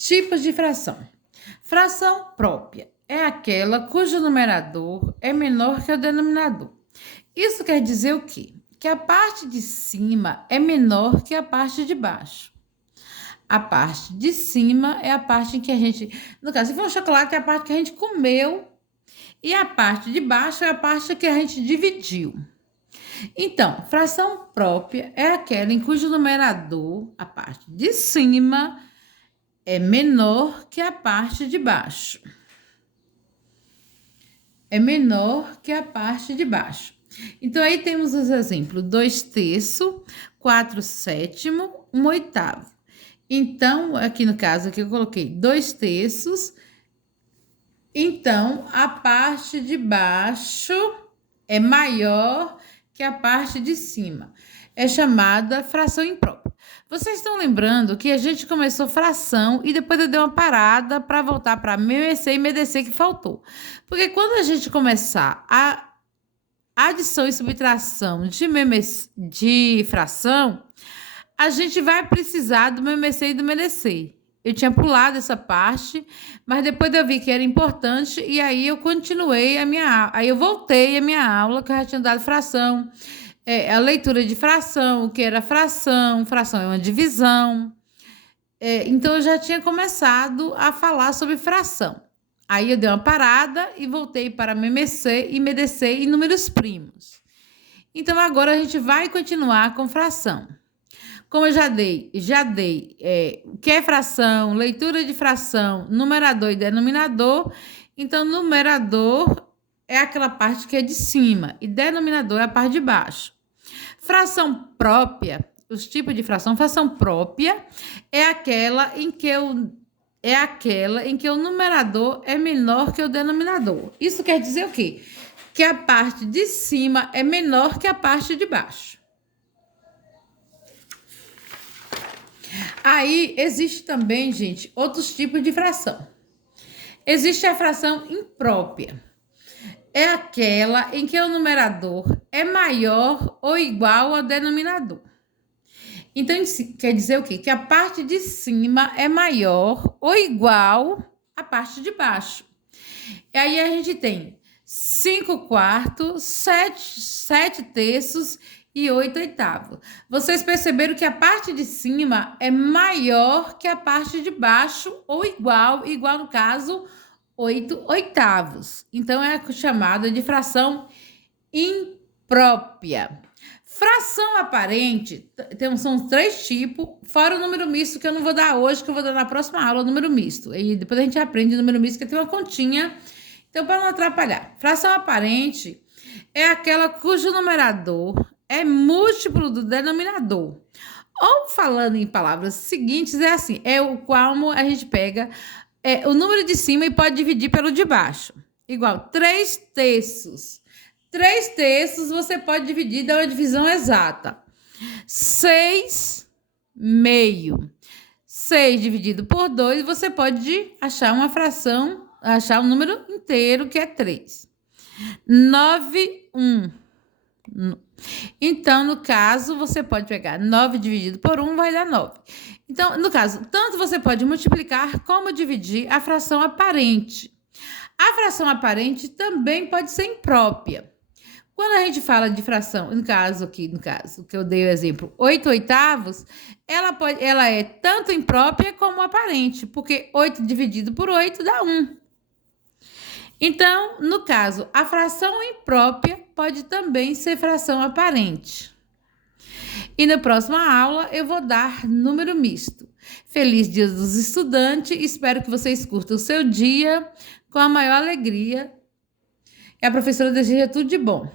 Tipos de fração. Fração própria é aquela cujo numerador é menor que o denominador. Isso quer dizer o quê? Que a parte de cima é menor que a parte de baixo. A parte de cima é a parte em que a gente... No caso, se for um chocolate, é a parte que a gente comeu. E a parte de baixo é a parte que a gente dividiu. Então, fração própria é aquela em cujo numerador, a parte de cima, é menor que a parte de baixo. É menor que a parte de baixo. Então, aí temos os exemplos: 2/3, 4/7, 1/8. Então, aqui no caso, aqui eu coloquei 2/3. Então, a parte de baixo é maior que a parte de cima. É chamada fração imprópria. Vocês estão lembrando que a gente começou fração e depois eu dei uma parada para voltar para MMC e MDC que faltou. Porque quando a gente começar a adição e subtração de fração, a gente vai precisar do MMC e do MDC. Eu tinha pulado essa parte, mas depois eu vi que era importante e aí eu continuei a minha aula. Aí eu voltei a minha aula, que eu já tinha dado fração, a leitura de fração, o que era fração, fração é uma divisão. Então eu já tinha começado a falar sobre fração. Aí eu dei uma parada e voltei para MMC e MDC e números primos. Então agora a gente vai continuar com fração. Como eu já dei o que é fração, leitura de fração, numerador e denominador. Então, numerador é aquela parte que é de cima e denominador é a parte de baixo. Fração própria, os tipos de fração própria é aquela em que o numerador é menor que o denominador. Isso quer dizer o quê? Que a parte de cima é menor que a parte de baixo. Aí, existe também, gente, outros tipos de fração. Existe a fração imprópria. É aquela em que o numerador é maior ou igual ao denominador. Então, quer dizer o quê? Que a parte de cima é maior ou igual à parte de baixo. E aí a gente tem 5/4, 7/3 e 8/8. Vocês perceberam que a parte de cima é maior que a parte de baixo ou igual no caso, 8/8. Então, é chamada de fração imprópria. Fração aparente, são 3 tipos, fora o número misto, que eu não vou dar hoje, que eu vou dar na próxima aula, o número misto. E depois a gente aprende o número misto, que tem uma continha. Então, para não atrapalhar, fração aparente é aquela cujo numerador é múltiplo do denominador. Ou, falando em palavras seguintes, é assim, é o qual a gente pega o número de cima e pode dividir pelo de baixo. Igual 3/3. 3/3 você pode dividir, dar uma divisão exata. 6/2. 6 dividido por 2, você pode achar uma fração, achar um número inteiro, que é 3. 9/1. Então, no caso, você pode pegar 9 dividido por 1, vai dar 9. Então, no caso, tanto você pode multiplicar como dividir a fração aparente. A fração aparente também pode ser imprópria. Quando a gente fala de fração, no caso, que eu dei o exemplo, 8/8, ela é tanto imprópria como aparente, porque 8 dividido por 8 dá 1. Então, no caso, a fração imprópria pode também ser fração aparente. E na próxima aula eu vou dar número misto. Feliz Dia dos Estudantes, espero que vocês curtam o seu dia com a maior alegria. E a professora deseja tudo de bom.